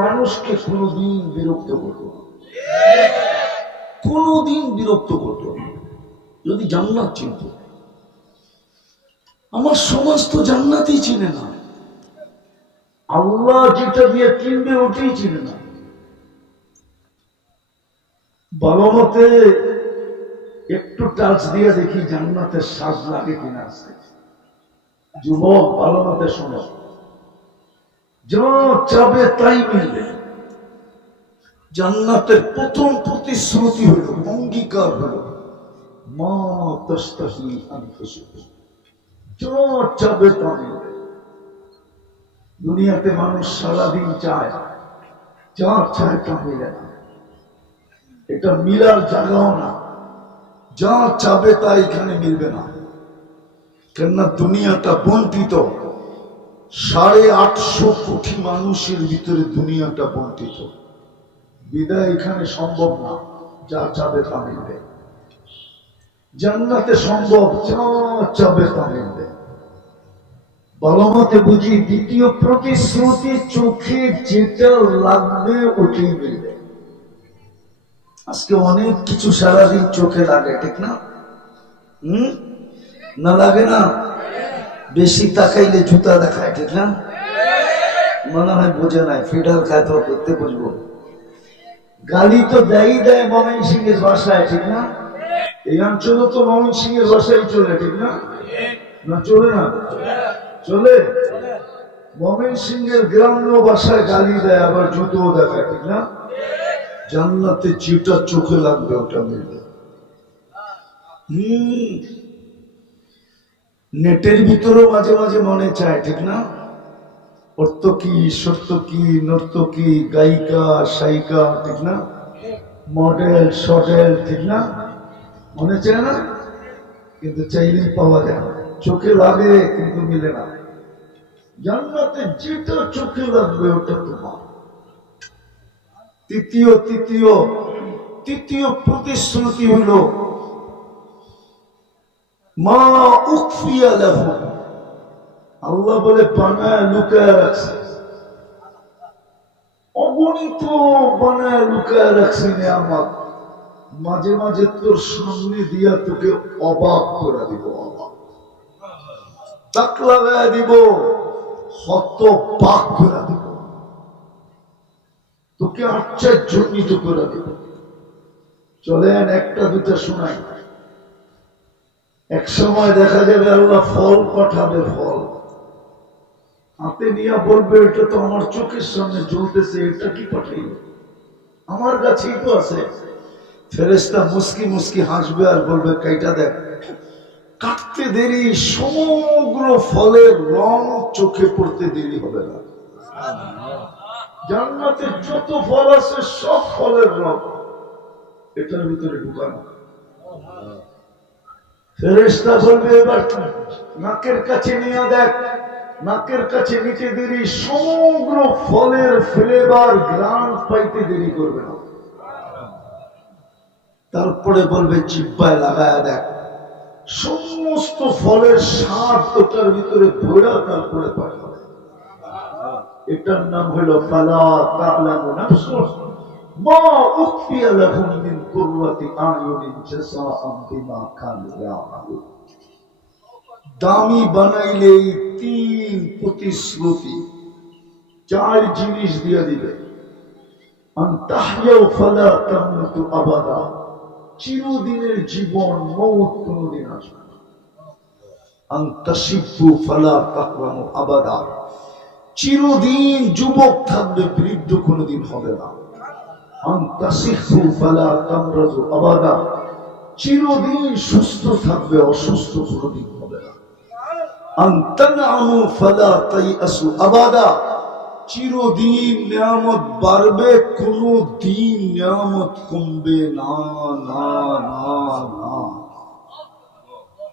মানুষকে কোনোদিন বিরক্ত করতো না, কোনোদিন বিরক্ত করতো না যদি জান্নাত চিনত। আমার সমাজ তো জান্নাতই চিনে না, আল্লাহ যেটা দিয়ে কিনবে ওটাই চিনে না। ভালো মতে একটু টাচ দিয়ে দেখি জান্নাতের স্বাদ লাগে কিনা। আছে যুবক, ভালো মতে শোনো, যা চাবে তাই মিলবে। জান্নাতের প্রথম প্রতিশ্রুতি হল, অঙ্গীকার হল, মা তাস্তাহি আনফুসুকুম, যা চাবে তা মিলবে। দুনিয়াতে মানুষ সারাদিন চায়, যা চায় তা মিলে না। এটা মিলার জায়গাও না, যা চাবে তা এখানে মিলবে না। কেননা দুনিয়াটা বন্টিত, 850 কোটি মানুষের ভিতরে দুনিয়াটা বন্টিত। বিদায় এখানে সম্ভব না, যা চাবে তা মিলবে। জান্নাতে সম্ভব, যা চাবে তা মিলবে। ভালো মতে বুঝি, দ্বিতীয় প্রতিশ্রুতি, চোখে যেটা লাগবে ওটাই মিলবে। আজকে অনেক কিছু সারাদিন চোখে লাগে, ঠিক না? না লাগে না? বেশি তাকাইলে জুতা দেখায়, ঠিক না? মনে হয় বোঝে নাই, ফিডার খায় তো করতে বুঝবো। গালি তো দেয় ময়মনসিংহ এর ভাষায়, ঠিক না? এই অঞ্চলে তো ময়মনসিংহ এর ভাষাই চলে, ঠিক না? না চলে না? চলে। ময়মনসিংহের গ্রাম্য ভাষায় গালি দেয়, আবার জুতোও দেখায়, ঠিক না? জান্নাতে যেটা চোখে লাগবে ওটা মিলবে। নেটের ভিতরেও মাঝে মাঝে মনে চায়, ঠিক না? অর্থকি, সত্যকি, নর্তকী, গায়িকা, সায়িকা, ঠিক না? মডেল, সডেল, ঠিক না? মনে চায় না? কিন্তু চাইলেই পাওয়া যায় না, চোখে লাগে কিন্তু মিলে না। জান্নাতে যেটা চোখে লাগবে ওটা তোমার। তৃতীয় প্রতিশ্রুতি হল, মা উখফিয়া লাহু, আল্লাহ বলে বানায় লুকায় রাখছে, অগণিত বানায় লুকায় রাখছি নিয়ামত, মাঝে মাঝে তোর সামনে দিয়া তোকে অবাক করে দিব, অবাক তাক লাগায় দিব, হত পাক করে দিব, তোকে আশ্চর্যজনিত করে দিব। চলেন একটা দুটা শোনাই। এক সময় দেখা যাবে আল্লাহ ফল পাঠাবে, ফল হাতে নিয়ে বলবে, এটা তো আমার চোখের সামনে জ্বলতেছে, এটা কি পাঠাইল? আমার কাছেই তো আছে। ফেরেশতা মুস্কি মুস্কি হাসবে আর বলবে, কাইটা দেখ। কাটতে দেরি, সমগ্র ফলের রং চোখে পড়তে দেরি হবে না। জান্নাতে যত ফল আছে সব ফলের রং এটার ভিতরে ঢুকানো। ফেরেশতা বলবে, এবার নাকের কাছে নিয়ে দেখ। নাকের কাছে নিতে দেরি, সমগ্র ফলের ফ্লেভার গ্রান পাইতে দেরি করবে না। তারপরে বলবে, জিহ্বায় লাগায় দেখ, সমস্ত ফলের স্বাদ ওটার ভিতরে ভরা তারপরে পাঠাবে। এটার নাম হলো ফালা তা'লামু নাফসুন মা উখফিয়া লাহুম মিন কুররাতি আ'য়ুনিন জাযাআন বিমা কানু ইয়া'মালুন। দামি বানাইলে এই 3 প্রতিশ্রুতি, 4 জিনিস দিয়ে দিবে। আনতাহইয়াউ ফালা তামুতু আবাদা, চিরদিনের জীবন, মওত কোনদিন আসবে না। আনতাশিবু ফালা তাহরামু আবাদা, চিরদিন যুবক থাকবে, বৃদ্ধ কোনদিন হবে না। আনতাসিহু ফালা তামরাজু আবাদা, চিরদিন সুস্থ থাকবে, অসুস্থ কোনদিন হবে না। আনতানআমু ফালা তাইআসু আবাদা, চিরদিন নিয়ামত বাড়বে, কোন দিন নিয়ামত কমবে না, না না না।